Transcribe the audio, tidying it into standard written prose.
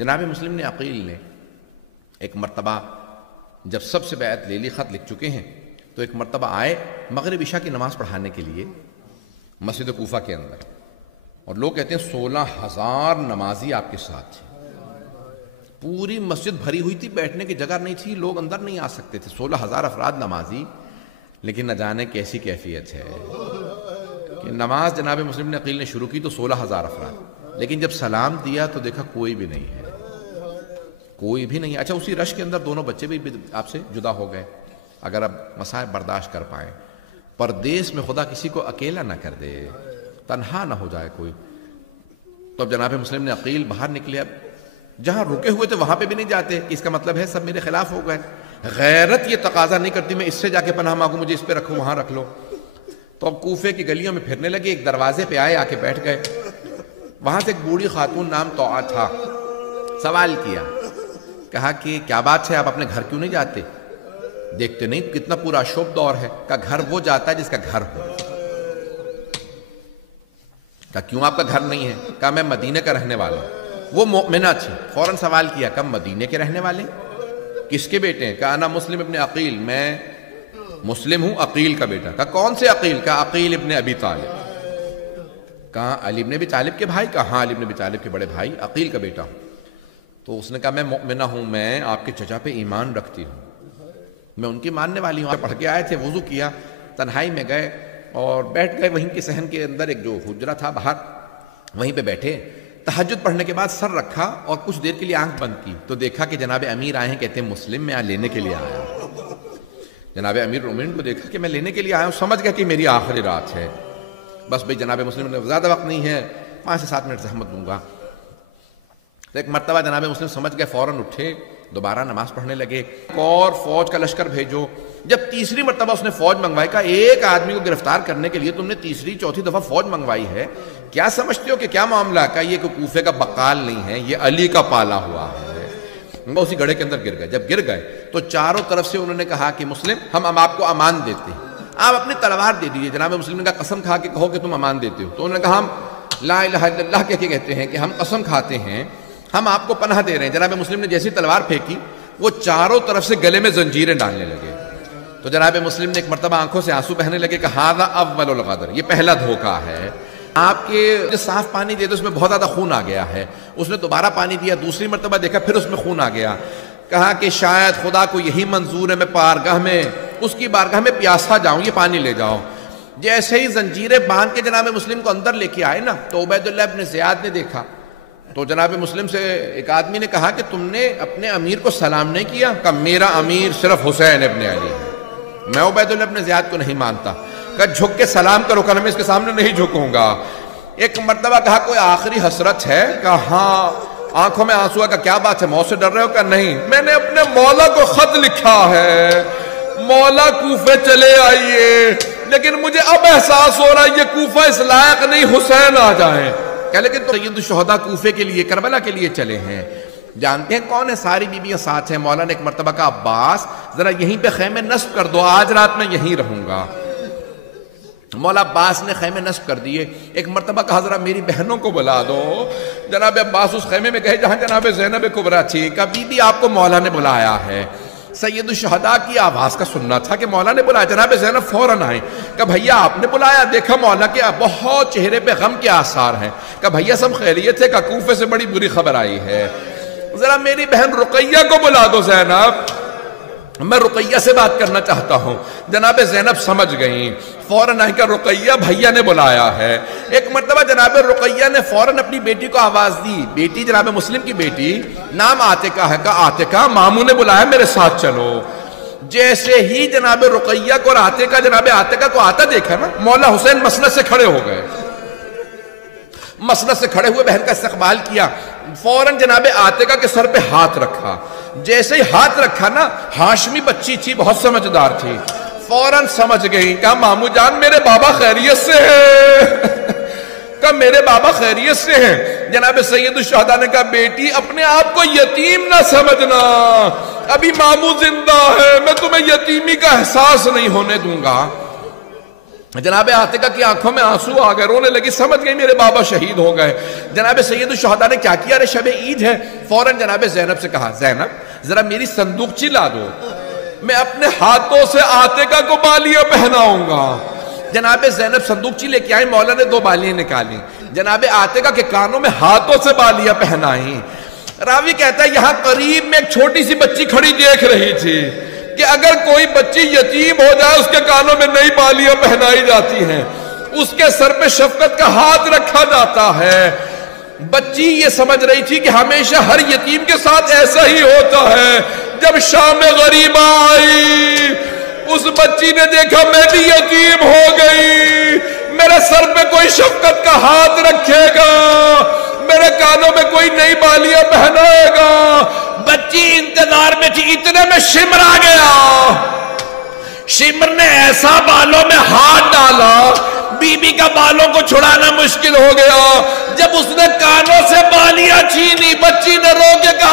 جناب مسلم نے عقیل نے ایک مرتبہ جب سب سے بیعت لے لی، خط لکھ چکے ہیں، تو ایک مرتبہ آئے مغرب عشاء کی نماز پڑھانے کے لیے مسجد کوفہ کے اندر، اور لوگ کہتے ہیں 16,000 نمازی آپ کے ساتھ تھے، پوری مسجد بھری ہوئی تھی، بیٹھنے کی جگہ نہیں تھی، لوگ اندر نہیں آ سکتے تھے، 16,000 افراد نمازی، لیکن نہ جانے کیسی کیفیت ہے کہ نماز جناب مسلم نے عقیل نے شروع کی تو 16,000 افراد، لیکن جب سلام دیا تو دیکھا کوئی بھی نہیں ہے، کوئی بھی نہیں۔ اچھا، اسی رش کے اندر دونوں بچے بھی آپ سے جدا ہو گئے، اگر اب مسائب برداشت کر پائیں، پردیس میں خدا کسی کو اکیلا نہ کر دے، تنہا نہ ہو جائے کوئی۔ تو اب جناب مسلم نے عقیل باہر نکلے، اب جہاں رکے ہوئے تھے وہاں پہ بھی نہیں جاتے کہ اس کا مطلب ہے سب میرے خلاف ہو گئے، غیرت یہ تقاضا نہیں کرتی میں اس سے جا کے پناہ مانگوں، مجھے اس پہ رکھو وہاں رکھ لو۔ تو اب کوفے کی گلیوں میں پھرنے لگے، ایک دروازے پہ آئے، آ کے بیٹھ گئے، وہاں سے ایک بوڑھی خاتون نام توعہ تھا، سوال کیا، کہا کہ کیا بات ہے آپ اپنے گھر کیوں نہیں جاتے؟ دیکھتے نہیں کتنا پورا شوب دور ہے، کہا گھر وہ جاتا ہے جس کا گھر ہو۔ کہا کیوں آپ کا گھر نہیں ہے؟ کہا میں مدینہ کا رہنے والا ہوں۔ وہ مومنہ تھی، فوراً سوال کیا، کہا مدینہ کے رہنے والے؟ کس کے بیٹے ہیں؟ کہا انا مسلم ابن عقیل، میں مسلم ہوں، عقیل کا بیٹا۔ کہا کون سے عقیل؟ کہا عقیل ابن ابی طالب۔ کہا علی ابن ابی طالب کے بھائی؟ کہا ہاں علی ابن ابی طالب کے بڑے بھائی، عقیل کا بیٹا ہوں۔ تو اس نے کہا میں مؤمنہ ہوں، میں آپ کے چچا پہ ایمان رکھتی ہوں، میں ان کی ماننے والی ہوں۔ پڑھ کے آئے تھے، وضو کیا، تنہائی میں گئے اور بیٹھ گئے، وہیں کے صحن کے اندر ایک جو حجرہ تھا باہر، وہیں پہ بیٹھے، تہجد پڑھنے کے بعد سر رکھا اور کچھ دیر کے لیے آنکھ بند کی، تو دیکھا کہ جناب امیر آئے ہیں، کہتے ہیں مسلم میں لینے کے لیے آیا ہوں۔ جناب امیر مومنین کو دیکھا کہ میں لینے کے لیے آیا ہوں، سمجھ گیا کہ میری آخری رات ہے، بس بھئی جناب مسلم نے زیادہ وقت نہیں ہے، 5 سے 7 منٹ زحمت دوں گا۔ تو ایک مرتبہ جناب مسلم سمجھ گئے، فوراً اٹھے، دوبارہ نماز پڑھنے لگے، اور فوج کا لشکر بھیجو۔ جب تیسری مرتبہ اس نے فوج منگوائی، کہا ایک آدمی کو گرفتار کرنے کے لیے تم نے تیسری چوتھی دفعہ فوج منگوائی ہے، کیا سمجھتے ہو کہ کیا معاملہ؟ کہا یہ کوئی کوفے کا بقال نہیں ہے، یہ علی کا پالا ہوا ہے۔ وہ اسی گڑھے کے اندر گر گئے۔ جب گر گئے تو چاروں طرف سے انہوں نے کہا کہ مسلم ہم آپ کو امان دیتے ہیں، آپ اپنی تلوار دے دیجیے۔ جناب مسلم نے کہا قسم کھا کے کہو کہ تم امان دیتے ہو۔ تو انہوں نے کہا ہم لا الہ الا اللہ کہہ کے کہتے ہیں کہ ہم قسم کھاتے ہیں، ہم آپ کو پناہ دے رہے ہیں۔ جناب مسلم نے جیسی تلوار پھینکی، وہ چاروں طرف سے گلے میں زنجیریں ڈالنے لگے۔ تو جناب مسلم نے ایک مرتبہ آنکھوں سے آنسو بہنے لگے کہ ھذا اول الغدر، یہ پہلا دھوکہ ہے۔ آپ کے جو صاف پانی دے دو اس میں بہت زیادہ خون آ گیا ہے۔ اس نے دوبارہ پانی دیا، دوسری مرتبہ دیکھا پھر اس میں خون آ گیا۔ کہا کہ شاید خدا کو یہی منظور ہے میں بارگاہ میں، اس کی بارگاہ میں پیاسا جاؤں، یہ پانی لے جاؤ۔ جیسے ہی زنجیریں باندھ کے جناب مسلم کو اندر لے کے آئے نا، تو عبید اللہ ابن زیاد نے دیکھا، تو جناب مسلم سے ایک آدمی نے کہا کہ تم نے اپنے امیر کو سلام نہیں کیا؟ کہا میرا امیر صرف حسین ابن علی ہے، میں عبید اللہ ابن زیاد کو نہیں مانتا۔ کہا جھک کے سلام کرو۔ کہا میں اس کے سامنے نہیں جھکوں گا۔ ایک مرتبہ کہا کوئی آخری حسرت ہے؟ کہا ہاں۔ آنکھوں میں آنسو کا کیا بات ہے، موت سے ڈر رہے ہو؟ کہا نہیں، میں نے اپنے مولا کو خط لکھا ہے، مولا کوفے چلے آئیے، لیکن مجھے اب احساس ہو رہا ہے یہ کوفہ اس لائق نہیں، حسین آ جائیں۔ کہا لیکن تو سید الشہداء کوفے کے لیے، کربلا کے لیے چلے ہیں، جانتے ہیں کون ہے؟ ساری بیویاں ساتھ ہیں۔ مولا نے ایک مرتبہ کہا عباس ذرا یہیں پہ خیمے نصب کر دو، آج رات میں یہیں رہوں گا۔ مولا عباس نے خیمے نصب کر دیے۔ ایک مرتبہ کہا ذرا میری بہنوں کو بلا دو۔ جناب عباس اس خیمے میں گئے جہاں جناب زینب کبریٰ تھی۔ کہا بی بی آپ کو مولا نے بلایا ہے۔ سید الشہداء کی آواز کا سننا تھا کہ مولا نے بلایا۔ جناب زینب فوراً آئے، کہا بھیا آپ نے بلایا؟ دیکھا مولا کے بہت چہرے پہ غم کے آثار ہیں۔ کہا بھیا سب خیریت ہے؟ کہا کوفے سے بڑی بری خبر آئی ہے، ذرا میری بہن رقیہ کو بلا دو زینب، میں رقیہ سے بات کرنا چاہتا ہوں۔ جناب زینب سمجھ گئیں، فوراً آئے کہ رقیہ بھیا نے بلایا ہے۔ ایک مرتبہ جناب رقیہ نے فوراً اپنی بیٹی کو آواز دی، بیٹی جناب مسلم کی بیٹی، نام عاتقہ ہے، کہا عاتقہ ماموں نے بلایا میرے ساتھ چلو۔ جیسے ہی جناب رقیہ کو اور جناب عاتقہ کو آتا دیکھا نا، مولا حسین مسند سے کھڑے ہو گئے، مسند سے کھڑے ہوئے بہن کا استقبال کیا۔ فوراً جناب عاتقہ کے سر پہ ہاتھ رکھا۔ جیسے ہی ہاتھ رکھا نا، ہاشمی بچی تھی، بہت سمجھدار تھی، فوراً سمجھ گئی۔ کہا مامو جان میرے بابا خیریت سے ہیں؟ کہا میرے بابا خیریت سے ہیں۔ جناب سید الشہداء نے کہا بیٹی اپنے آپ کو یتیم نہ سمجھنا، ابھی مامو زندہ ہے، میں تمہیں یتیمی کا احساس نہیں ہونے دوں گا۔ جناب عاتقہ کی آنکھوں میں آنسو آ گئے، رونے لگی، سمجھ گئی میرے بابا شہید ہو گئے۔ جناب سید الشہداء نے کیا کیا؟ ارے شب عید ہے، فوراً جناب زینب سے کہا زینب ذرا میری صندوقچی لا دو، میں اپنے ہاتھوں سے عاتقہ کو بالیاں پہناؤں گا۔ جناب زینب صندوقچی لے کے آئی، مولا نے 2 بالیاں نکالی، جناب عاتقہ کے کانوں میں ہاتھوں سے بالیاں پہنائیں۔ راوی کہتا ہے یہاں قریب میں ایک چھوٹی سی بچی کھڑی دیکھ رہی تھی کہ اگر کوئی بچی یتیم ہو جائے اس کے کانوں میں نئی بالیاں پہنائی جاتی ہیں، اس کے سر پہ شفقت کا ہاتھ رکھا جاتا ہے۔ بچی یہ سمجھ رہی تھی کہ ہمیشہ ہر یتیم کے ساتھ ایسا ہی ہوتا ہے۔ جب شام غریبہ آئی، اس بچی نے دیکھا میں بھی یتیم ہو گئی، میرے سر پہ کوئی شفقت کا ہاتھ رکھے گا، میرے کانوں میں کوئی نئی بالیاں پہنائے گا۔ بچی انتظار میں تھی، اتنے میں شمر آ گیا۔ شمر نے ایسا بالوں میں ہاتھ ڈالا، بی بی کا بالوں کو چھڑانا مشکل ہو گیا۔ جب اس نے کانوں سے بالیاں چھینی، بچی نے رو کے کہا